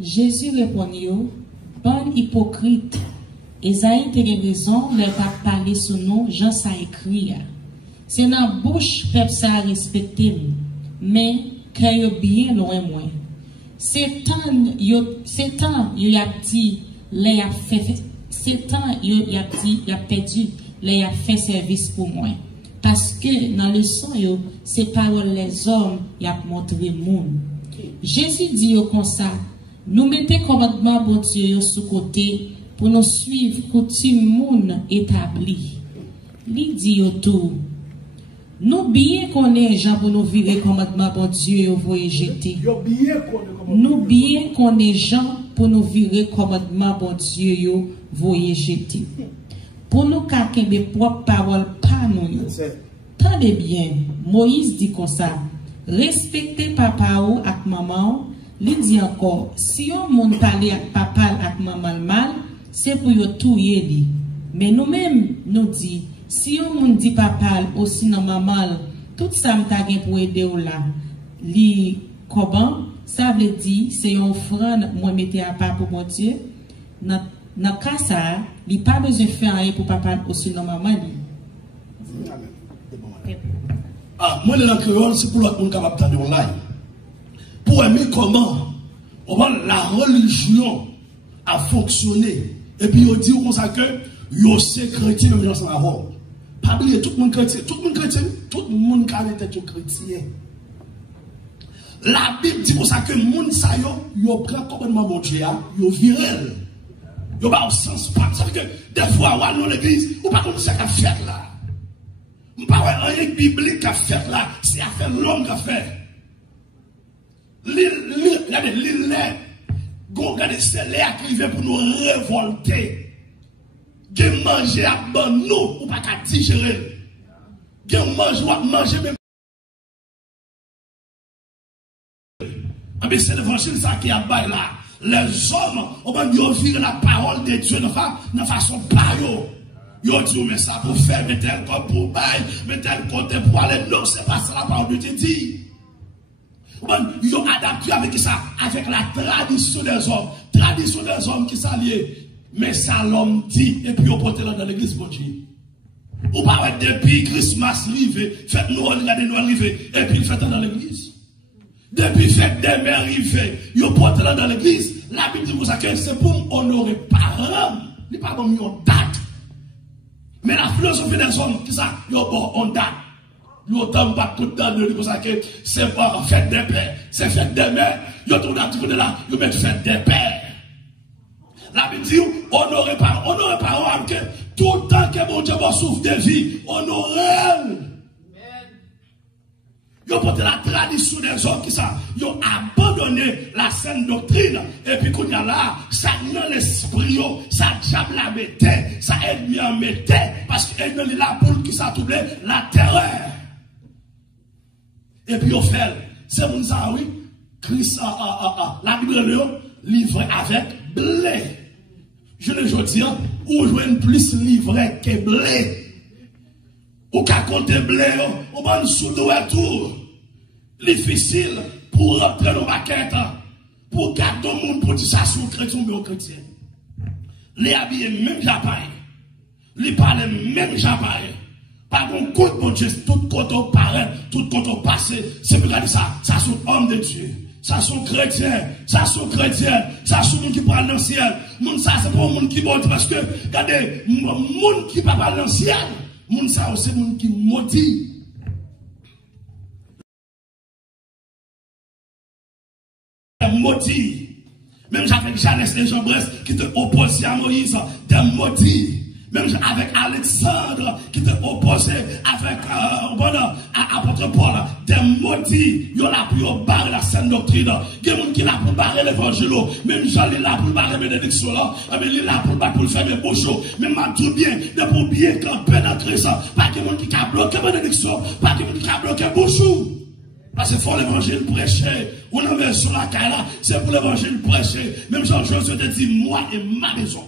Jésus répondit: bon hypocrite, Esaïe te raison, leur pas parler sous nous, Jean ça écrit. C'est dans la bouche peuple ça respecté, mais qu'il bien loin moins. C'est temps il a dit les a fait, c'est temps il a dit il a perdu les a fait service pour moi. Parce que dans le son yo, c'est paroles les hommes y a montré monde. Jésus dit comme ça: nous mettez commandement bon Dieu sous côté pour nous suivre coutume moun établi. Li dit tout: nous bien connaît gens pour nous virer commandement bon Dieu voyer jeter. Nous bien connaît gens pour nous virer commandement bon Dieu voyer jeter. Pour nous kakembe propre parole pas nous. Tendez bien, Moïse dit comme ça: respectez papa ou ak maman. Li dit encore: si on moun parler ak papa ak maman mal, c'est pour yo touyer li. Mais nous-mêmes nous dit: si on moun dit papa aussi non maman, tout ça m'ta gen pour aider ou là. Li comment ça veut dire c'est une offrande moi mettez à part pour mon Dieu. Dans cas ça, il pas besoin de faire rien pour papa aussi non maman li. Ah, moi dans le créole, c'est pour l'autre monde capable d'attendre online. Pour aimer comment la religion a fonctionné. Et puis on dit comme ça que yo c'est chrétien même dans la robe. Pas oublier tout le monde chrétien, tout le monde chrétien, tout le monde qui est chrétien. La Bible dit comme ça que monde ça yo prend complètement mon Dieu, yo virel. Yo pas au sens pas ça que des fois on dans l'église, ou pas comme ça qu'a fait là. On pas rien biblique qu'a fait là, c'est affaire longue qu'a fait. Regardez, c'est l'air qui vient pour nous révolter. De manger à bon nous, ou pas qu'à digérer. De manger même. Mais c'est l'évangile ça qui a bail là. Les hommes, on va dire vivre la parole de Dieu de façon pas yo. Yo dit, mais ça pour faire, mais tel côté pour bail, mais tel côté pour aller. Non, c'est pas ça la parole de Dieu dit. Ils ont adapté avec ça, avec la tradition des hommes. Tradition des hommes qui s'allient. Mais ça l'homme dit, et puis on porte là dans l'église pour Dieu. Ou pas depuis Christmas arrivé, faites nous regarder nous arriver, et puis faites dans l'église. Depuis fête des mères arrivé, ils portent là dans l'église. La Bible dit pour ça que c'est pour honorer parents. Il n'est pas comme une date. Mais la philosophie des hommes, qui ça, ils ont on date. Nous autant pas tout dans le comme ça que c'est pas fête des pères, c'est fête des mères. Ils ont tout là, ils mettent fête des pères. La Bible dit, honorez parents, que tout le temps que mon Dieu va souffrir de vie, honorez. Ils ont porté la tradition des hommes qui ça. Ils ont abandonné la saine doctrine. Et puis, quand il y a là, ça dans l'esprit, ça diable la mettait, ça ennemi en mettait. Parce que l'ennemi est là pour qui ça doublé la terreur. Et puis, au fait, c'est mon ça, oui. Christ, la Bible livré avec blé. Je le dis, ou jouer plus livré que blé. Ou qu'à compter blé, on va nous souder tout. Difficile pour rentrer dans la maquette, pour garder le monde pour dire ça sur chrétien ou chrétien. Les habiller même j'appareil. Les parler même j'appareil. Par contre, compte mon Dieu, tout compte au pareil, tout compte au passé. C'est pour regarder ça. Ça sont hommes de Dieu. Ça sont chrétiens. Ça sont chrétiens. Ça sont gens qui parlent dans le ciel. Ça c'est pour les gens qui montent parce que, regardez, les gens qui parlent dans le ciel, les gens c'est les gens qui maudit. Maudit. Même avec Jeannès et Jean-Brest qui étaient opposés à Moïse, des maudits. Même avec Alexandre qui était opposé avec apôtre Paul, des maudits. Ils ont là pour barrer la saine doctrine. Il y a des gens qui sont là pour barrer l'évangile. Même Jean est là pour barrer la bénédiction. Mais il est là pour le faire mes bouches. Mais m'a tout bien, pour bien camper dans Christ. Pas que les gens qui ont bloqué la bénédiction, pas que les gens qui ont bloqué la bouche. Parce qu'il faut l'évangile prêcher. On en met sur la caille là, c'est pour l'évangile prêcher. Même Jean-Josué te dit, moi et ma maison.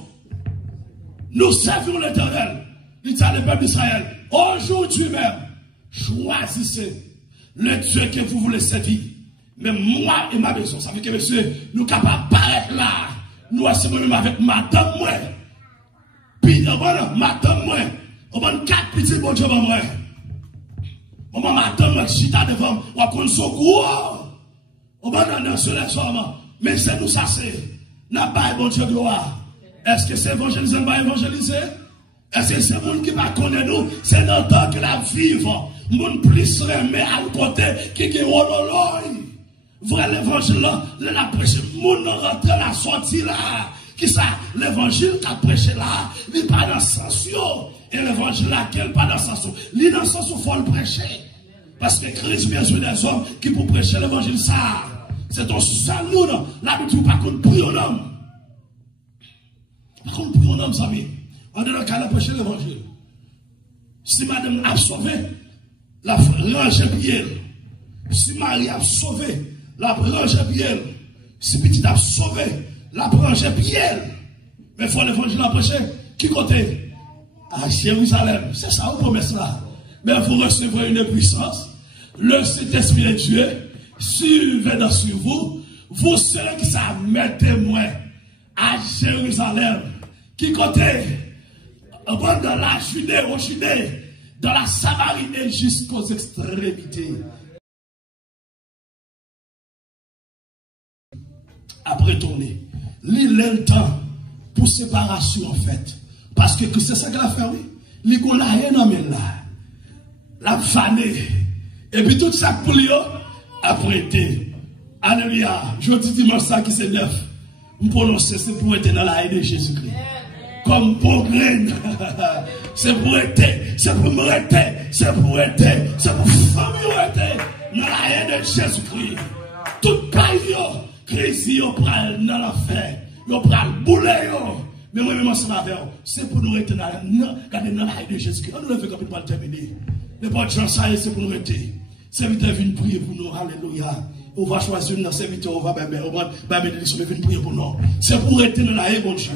Nous servons l'Éternel. Il dit à le peuple d'Israël, aujourd'hui même, choisissez le Dieu que vous voulez servir. Mais moi et ma maison, ça veut dire que monsieur, nous sommes capables de paraître là. Nous sommes même avec madame moi. Puis, madame moi. On va 4 petits bon Dieu moi. Maman, madame moi, chita devant, on va prendre son gros. On va dans sur les hommes. Mais c'est nous ça, c'est. N'a pas bon Dieu gloire. Est-ce que c'est évangéliser ou pas évangéliser? Est-ce que c'est le monde qui va connaître nous? C'est dans le temps que la vive. Le monde plus remet à côté qui est au vrai l'évangile là, la prêche, le monde rentre la sortie là. Qui ça? L'évangile qu'a prêché là, il n'est pas dans le sens. Et l'évangile là, quel pas dans le sens. Il est dans le sens où il faut le prêcher. Parce que Christ vient sur des hommes qui pour prêcher l'évangile ça. C'est ton salut là. L'habitude pas qu'on prie un homme. Par contre, pour mon homme, ça vient. On est dans le cas de prêcher l'évangile. Si madame a sauvé, la range pied. Si Marie a sauvé, la range pied. Si petit a sauvé, la range pied. Mais il faut l'évangile à prêcher. Qui côté? À Jérusalem. C'est ça, vous promesse là. Mais vous recevrez une puissance. Le Saint-Esprit de Dieu survenant sur vous. Vous serez qui ça met témoin à Jérusalem. Qui côté? Dans la Judée, au Judée, dans la Samarie et jusqu'aux extrémités. Après tourner, il a le temps pour séparation en fait. Parce que c'est ça qu'elle a fait, oui. Il n'a rien à mettre là. La fané. Et puis tout ça pour lui, apprêté. Alléluia. Je dis dimanche ça qui c'est neuf. Vous prononcez, c'est pour être dans la haine de Jésus-Christ. Comme pour graine. C'est pour être, c'est pour me rester, c'est pour être, c'est pour famille dans la haine de Jésus-Christ. Tout paille, Christ, il prend dans l'enfer. Il prend le boulet. Mais moi-même, c'est pour nous rester dans la haine de Jésus-Christ. On ne le fait pas pour terminer. N'importe quoi, ça c'est pour nous rester. Serviteur vient prier pour nous. Alléluia. On va choisir un serviteur, on va bénédictionner, venir prier pour nous. C'est pour rester dans la haine, bon Dieu.